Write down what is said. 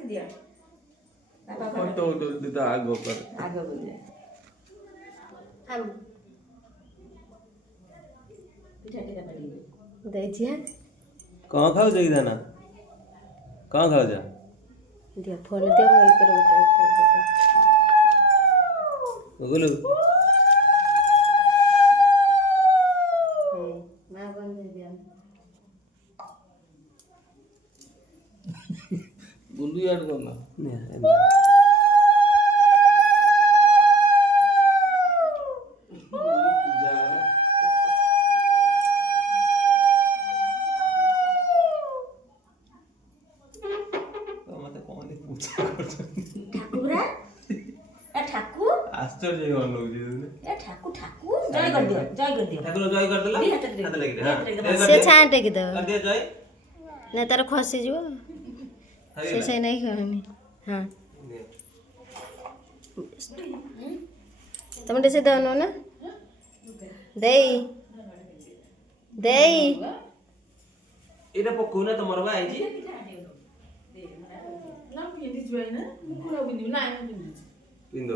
बसी दिया फोटो तो आगो कर आगे बोलिए हम पिठा टिका पड़ी दे छिया कहाँ खाओ जाई दाना कहाँ खाओ जा दिया फोन दे मैं कर बता बोलो मां बन दिया बुलू यार करना ठाकुरा ए ठाकुर आश्चर्य लोग ए ठाकुर ठाकुर जय कर दियो ठाकुर जय कर देला हाथ लगी हां से छांटे के दो कर दिया जय ना तार खसी जीव से नहीं कहनी हां तुम से दनो ना देई देई एटा पकोना तमर बा आइजी ना पिंदी जुआई ना पूरा बिंदी ना पिंदी पिंदो